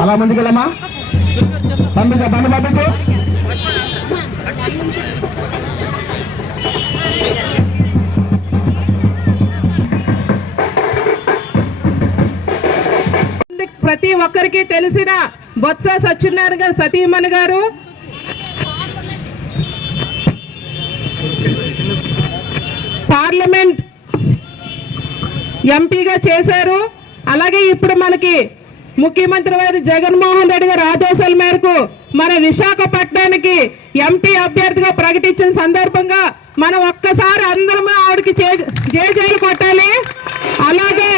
అలా ముందుకెళ్ళమ్మా, పంపించు బండి పంపించు. ప్రతి ఒక్కరికి తెలిసిన బొత్స సత్యనారాయణ సతీమణి గారు పార్లమెంట్ ఎంపీగా చేశారు. అలాగే ఇప్పుడు మనకి ముఖ్యమంత్రి వారి జగన్మోహన్ రెడ్డి గారి ఆదేశాల మేరకు మన విశాఖపట్నానికి ఎంపీ అభ్యర్థిగా ప్రకటించిన సందర్భంగా మనం ఒక్కసారి అందరం ఆవిడకి జైలు కొట్టాలి. అలాగే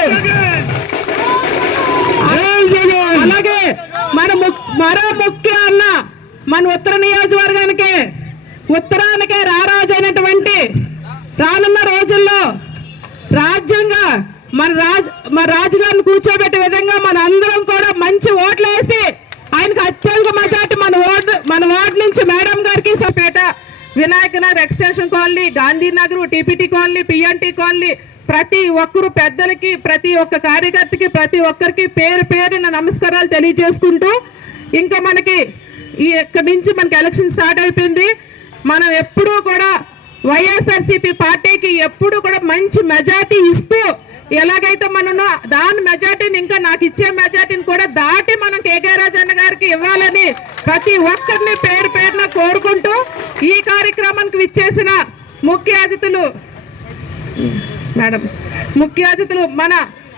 మరో ముఖ్య అన్న మన ఉత్తర నియోజకవర్గానికి ఉత్తరానికే రారాజైనటువంటి రానున్న రోజుల్లో రాజ్యంగా మన రాజుగారిని కూర్చోబెట్టే విధంగా మన అందరం కూడా మంచి ఓట్లు వేసి ఆయనకు అత్యధిక మెజార్టీ మన వార్డు నుంచి మేడం గారికి పేట Vinayaka Nagar extension colony, Gandhinagar, TPT colony, PNT colony ప్రతి ఒక్కరు పెద్దలకి, ప్రతి ఒక్క కార్యకర్తకి, ప్రతి ఒక్కరికి పేరు పేరున నమస్కారాలు తెలియజేసుకుంటూ ఇంకా మనకి ఇక్కడి నుంచి మనకి ఎలక్షన్ స్టార్ట్ అయిపోయింది. మనం ఎప్పుడూ కూడా వైఎస్ఆర్సీపీ పార్టీకి ఎప్పుడు కూడా మంచి మెజార్టీ ఇస్తూ ఎలాగైతే మనం దాని మెజార్టీని ఇంకా నాకు ఇచ్చే మెజార్టీని కూడా దాటి మనం కేకే రాజన్న గారికి ఇవ్వాలని ప్రతి ఒక్కరిని పేరు పేరున కోరుకుంటూ ఈ కార్యక్రమానికి విచ్చేసిన ముఖ్య అతిథులు మన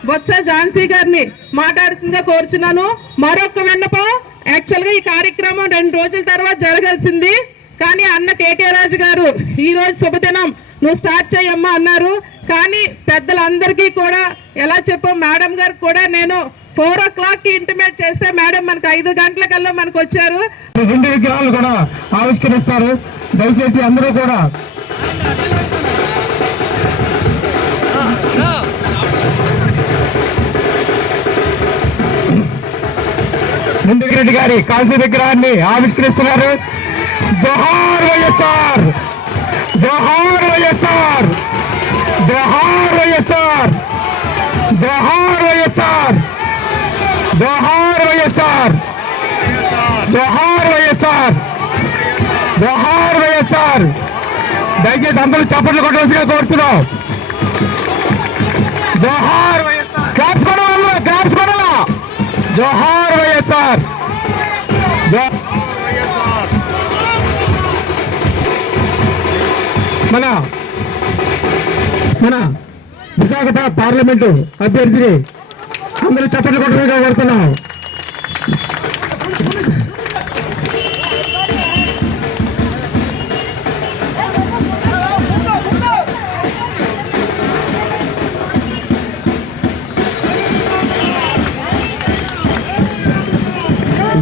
బొత్స ఝాన్సీ గారిని మాట్లాడుతుందిగా కోరుచున్నాను. మరొక విన్నపం, యాక్చువల్గా ఈ కార్యక్రమం 2 రోజుల తర్వాత జరగాల్సింది, కానీ అన్న కేకే రాజు గారు ఈ రోజు శుభదినం నువ్వు స్టార్ట్ చేయమ్మా అన్నారు. కానీ పెద్దలందరికీ కూడా ఎలా చెప్పాం, మేడం గారికి కూడా నేను 4 o'clock ఇంటిమేట్ చేస్తే మేడం మనకు 5 గంటలకల్లా మనకు వచ్చారు. 2 విగ్రహాలు కూడా ఆవిష్కరిస్తారు. దయచేసి అందరూ కూడా రెడ్డి గారి కాల్సీ విగ్రహాన్ని ఆవిష్కరిస్తున్నారు. జోహార్ వైఎస్ఆర్, జోహార్ వైఎస్ఆర్, జోహార్ వైఎస్ఆర్, జోహార్ వైఎస్ఆర్, జోహార్ వైఎస్ఆర్, జోహార్ వైఎస్ఆర్, జోహార్ వైఎస్ఆర్. దయచేసి అందరూ చప్పట్లు కొట్టవలసిగా కోరుతున్నాం. జోహార్ వైఎస్ఆర్, క్లాప్స్ కొడవాలి, క్లాప్స్ కొడాలా. జోహార్ వైఎస్ఆర్, మన విశాఖపట్నం పార్లమెంటు అభ్యర్థిని అందరూ చప్పట్లు కొట్టగా కోరుతున్నాం.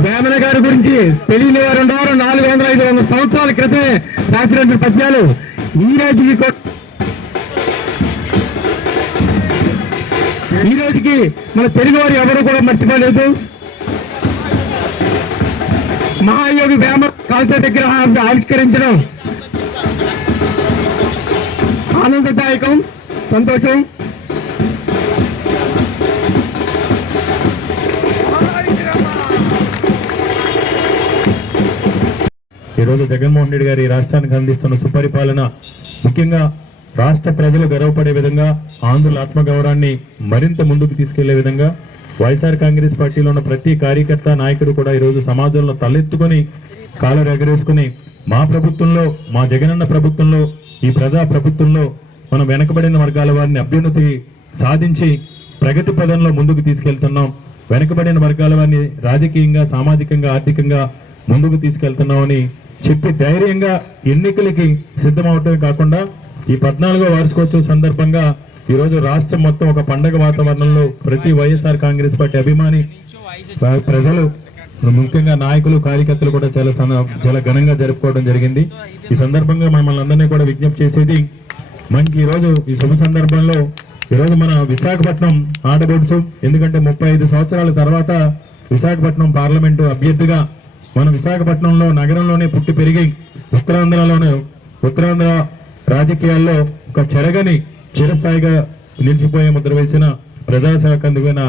వేమన గారి గురించి తెలియని వారు ఉండేవారు. 400-500 సంవత్సరాల క్రితమే రాసినటువంటి పద్యాలు ఈ రోజుకి మన తెలుగు వారు ఎవరు కూడా మర్చిపోలేదు. మహాయోగి వేమ కాల్సీ విగ్రహాన్ని ఆవిష్కరించడం ఆనందదాయకం, సంతోషం. ఈరోజు జగన్మోహన్ రెడ్డి గారి రాష్ట్రానికి అందిస్తున్న సుపరిపాలన, ముఖ్యంగా రాష్ట్ర ప్రజలు గర్వపడే విధంగా, ఆంధ్రుల ఆత్మగౌరవాన్ని మరింత ముందుకు తీసుకెళ్లే విధంగా వైఎస్ఆర్ కాంగ్రెస్ పార్టీలో ఉన్న ప్రతి కార్యకర్త, నాయకుడు కూడా ఈరోజు సమాజంలో తలెత్తుకొని కాలర్ ఎగరేసుకుని మా ప్రభుత్వంలో, మా జగనన్న ప్రభుత్వంలో, ఈ ప్రజా ప్రభుత్వంలో మనం వెనకబడిన వర్గాల వారిని అభ్యున్నతి సాధించి ప్రగతి పదంలో ముందుకు తీసుకెళ్తున్నాం. వెనకబడిన వర్గాల వారిని రాజకీయంగా, సామాజికంగా, ఆర్థికంగా ముందుకు తీసుకెళ్తున్నామని చెప్పి ధైర్యంగా ఎన్నికలకి సిద్ధమవటమే కాకుండా ఈ 14వ వార్షికోత్సవ సందర్భంగా ఈరోజు రాష్ట్రం మొత్తం ఒక పండగ వాతావరణంలో ప్రతి వైఎస్ఆర్ కాంగ్రెస్ పార్టీ అభిమాని ప్రజలు, ముఖ్యంగా నాయకులు, కార్యకర్తలు కూడా చాలా ఘనంగా జరుపుకోవడం జరిగింది. ఈ సందర్భంగా మమ్మల్ని అందరినీ కూడా విజ్ఞప్తి చేసేది, మంచి ఈరోజు ఈ శుభ సందర్భంలో ఈరోజు మన విశాఖపట్నం ఆడబడుచు, ఎందుకంటే 35 సంవత్సరాల తర్వాత విశాఖపట్నం పార్లమెంటు అభ్యర్థిగా మన విశాఖపట్నంలో నగరంలోనే పుట్టి పెరిగి ఉత్తరాంధ్ర రాజకీయాల్లో ఒక చెరగని చిరస్థాయిగా నిలిచిపోయే ముద్ర వేసిన ప్రజాశాఖ అందుకున్న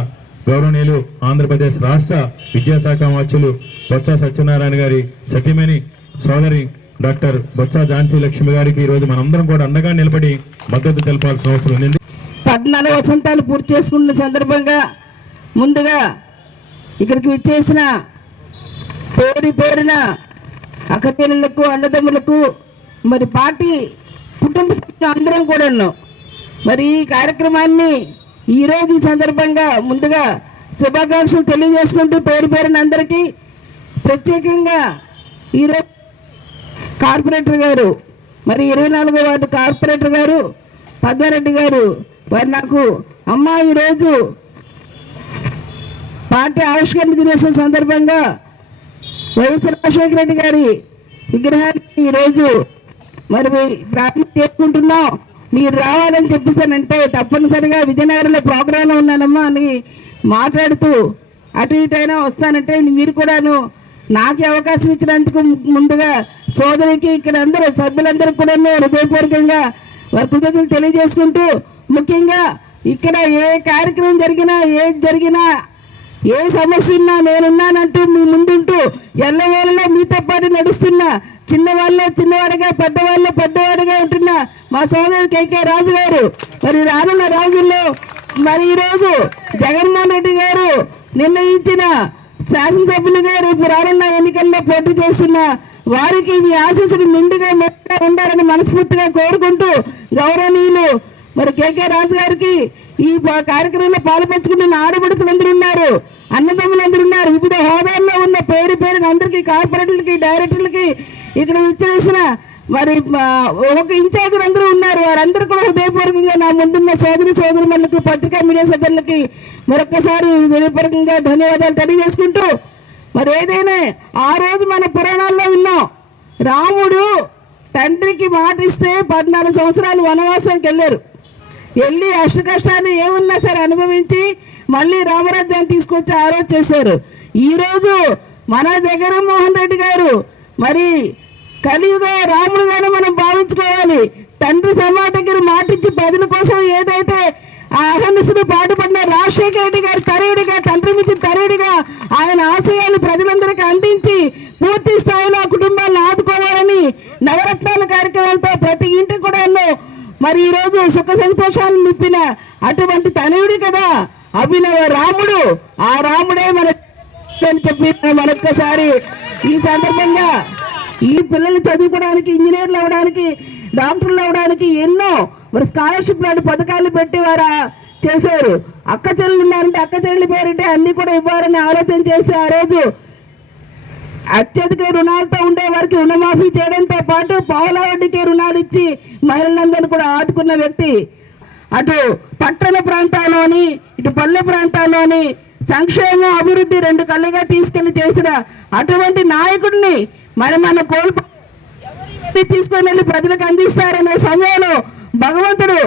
గౌరవనీయులు ఆంధ్రప్రదేశ్ రాష్ట్ర విద్యాశాఖ మంత్రులు బొత్స సత్యనారాయణ గారి సతీమణి సోదరి డాక్టర్ బొత్స ఝాన్సీ లక్ష్మి గారికి ఈరోజు మనందరం కూడా అండగా నిలబడి మద్దతు తెలపాల్సిన అవసరం ఉంది. 14 వసంతాలు పూర్తి చేసుకున్న సందర్భంగా ముందుగా ఇక్కడికి విచ్చేసిన పేరున అక్కచెల్లెళ్లకు, అన్నదమ్ములకు, మరి పార్టీ కుటుంబ సభ్యులు అందరం కూడా మరి ఈ కార్యక్రమాన్ని ఈరోజు ఈ సందర్భంగా ముందుగా శుభాకాంక్షలు తెలియజేసుకుంటూ పేరున అందరికీ ప్రత్యేకంగా ఈరోజు కార్పొరేటర్ గారు, మరి 24వ వార్డు కార్పొరేటర్ గారు పద్మారెడ్డి గారు వారు నాకు అమ్మ ఈరోజు పార్టీ ఆవిష్కరణ దినోత్సవం సందర్భంగా వైఎస్ రాజశేఖర రెడ్డి గారి విగ్రహాన్ని ఈరోజు మరి ప్రార్థన చేసుకుంటున్నాం, మీరు రావాలని చెప్పేసానంటే తప్పనిసరిగా విజయనగరంలో ప్రోగ్రాంలో ఉన్నానమ్మా అని మాట్లాడుతూ అటు ఇటైనా వస్తానంటే మీరు కూడాను నాకు అవకాశం ఇచ్చినందుకు ముందుగా సోదరికి ఇక్కడ అందరూ సభ్యులందరూ కూడా హృదయపూర్వకంగా వారి కృతజ్ఞతలు తెలియజేసుకుంటూ, ముఖ్యంగా ఇక్కడ ఏ కార్యక్రమం జరిగినా ఏది జరిగినా ఏ సమస్య ఉన్నా నేనున్నానంటూ మీ ముందుంటూ ఎల్లవేళలో మీతో పాటు నడుస్తున్న చిన్నవాడిగా పెద్దవాడిగా ఉంటున్న మా సోదరుడు కేకే రాజు గారు, మరి రానున్న రోజుల్లో మరి ఈరోజు జగన్మోహన్ రెడ్డి గారు నిర్ణయించిన శాసనసభ్యులుగా రేపు రానున్న ఎన్నికల్లో పోటీ చేస్తున్న వారికి మీ ఆశీస్సులు నిండుగా ఉండాలని మనస్ఫూర్తిగా కోరుకుంటూ, గౌరవనీయులు మరి కేకే రాజు గారికి ఈ కార్యక్రమంలో పాల్పంచుకుంటున్న ఆడబడుతులందరూ ఉన్నారు, అన్నదమ్ములందరూ ఉన్నారు, వివిధ హోదాల్లో ఉన్న పేరున అందరికీ, కార్పొరేటర్లకి, డైరెక్టర్లకి, ఇక్కడ ఇచ్చేసిన మరి ఒక ఇన్ఛార్జీలు అందరూ ఉన్నారు. వారందరూ కూడా హృదయపూర్వకంగా నా ముందున్న సోదరులకు, పత్రికా మీడియా సోదరులకి మరొక్కసారి హృదయపూర్వకంగా ధన్యవాదాలు తెలియజేసుకుంటూ, మరి ఏదైనా ఆ రోజు మన పురాణాల్లో విన్నాం, రాముడు తండ్రికి మాట ఇస్తే 14 సంవత్సరాలు వనవాసానికి వెళ్ళి అష్ట కష్టాన్ని ఏమున్నా సరే అనుభవించి మళ్ళీ రామరాజ్యాన్ని తీసుకొచ్చి ఆ రోజు చేశారు. ఈరోజు మన జగన్మోహన్ రెడ్డి గారు మరి కలియుగ రాముడుగానే మనం భావించుకోవాలి. తండ్రి సమాటకి మాటించి ప్రజల కోసం ఏదైతే ఆ అహర్నిశలు పాటుపడిన రాజశేఖర రెడ్డి గారు తరేడిగా, తండ్రి మించిన తరేడిగా ఆయన ఆశయాలు ప్రజలందరికీ అందించి పూర్తి స్థాయిలో కుటుంబాలను ఆదుకోవాలని నవరత్నాల కార్యక్రమాలతో ప్రతి ఇంటికి కూడా మరి ఈరోజు సుఖ సంతోషాలు నింపిన అటువంటి తనయుడు కదా అభినవ రాముడు. ఆ రాముడే మన చెప్పి మరొక్కసారి ఈ సందర్భంగా ఈ పిల్లలు చదువుకోవడానికి, ఇంజనీర్లు అవ్వడానికి, డాక్టర్లు అవ్వడానికి ఎన్నో మరి స్కాలర్షిప్ లాంటి పథకాలు పెట్టి వారు చేశారు. అక్క చెల్లెలు ఉన్నారంటే అక్క చెల్లెలి పేరంటే అన్ని కూడా ఇవ్వాలని ఆలోచన చేసి ఆ రోజు అత్యధిక రుణాలతో ఉండే వారికి రుణమాఫీ చేయడంతో పాటు పావుల వడ్డీకి రుణాలు ఇచ్చి మహిళలందరినీ కూడా ఆదుకున్న వ్యక్తి. అటు పట్టణ ప్రాంతాల్లోని ఇటు పల్లె ప్రాంతాల్లోని సంక్షేమ అభివృద్ధి 2 కళ్ళుగా తీసుకెళ్లి చేసిన అటువంటి నాయకుడిని మన కోల్పోయి తీసుకొని వెళ్ళి ప్రజలకు అందిస్తారనే సమయంలో భగవంతుడు